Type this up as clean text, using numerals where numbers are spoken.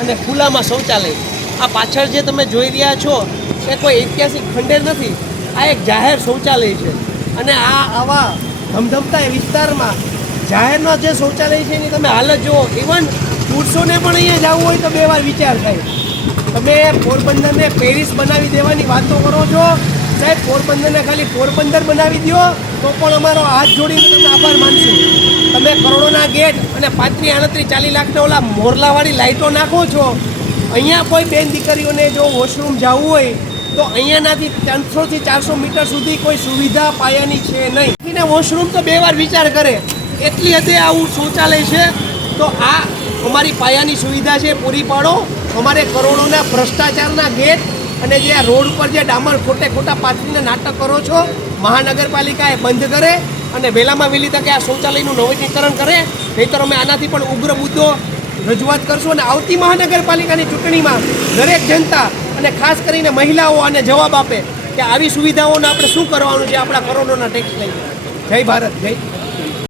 અને ખુલ્લામાં શૌચાલય. આ પાછળ જે તમે જોઈ રહ્યા છો એ કોઈ ઐતિહાસિક ખંડેર નથી, આ એક જાહેર શૌચાલય છે. અને આ આવા ધમધમતા વિસ્તારમાં જાહેરના જે શૌચાલય છે એની તમે હાલત જુઓ. ઇવન પુરુષોને પણ અહીંયા જવું હોય તો બે વાર વિચાર થાય. તમે પોરબંદરને પેરિસ બનાવી દેવાની વાતો કરો છો સાહેબ, પોરબંદરને ખાલી પોરબંદર બનાવી દો તો પણ અમારો હાથ જોડીને તમને આભાર માનશું. તમે કરોડોના ગેટ અને 35-38-40 લાખના ઓલા મોરલાવાળી લાઇટો નાખો છો. અહીંયા કોઈ બેન દીકરીઓને જો વોશરૂમ જવું હોય તો અહીંયાનાથી 300 થી 400 મીટર સુધી કોઈ સુવિધા પાયાની છે નહીં. વોશરૂમ તો બે વાર વિચાર કરે એટલી હદે આવું શૌચાલય છે. તો આ અમારી પાયાની સુવિધા છે, પૂરી પાડો. અમારે કરોડોના ભ્રષ્ટાચારના ગેટ અને જે આ રોડ ઉપર જે ડામર ખોટા પાથરીને નાટક કરો છો, મહાનગરપાલિકા એ બંધ કરે અને વહેલામાં વહેલી તકે આ શૌચાલયનું નવીનીકરણ કરે. નહીંતર અમે આનાથી પણ ઉગ્ર મુદ્દો રજૂઆત કરશું. અને આવતી મહાનગરપાલિકાની ચૂંટણીમાં દરેક જનતા અને ખાસ કરીને મહિલાઓ આને જવાબ આપે કે આવી સુવિધાઓને આપણે શું કરવાનું છે આપણા કરોડોના ટેક્સ લઈને. જય ભારત, જય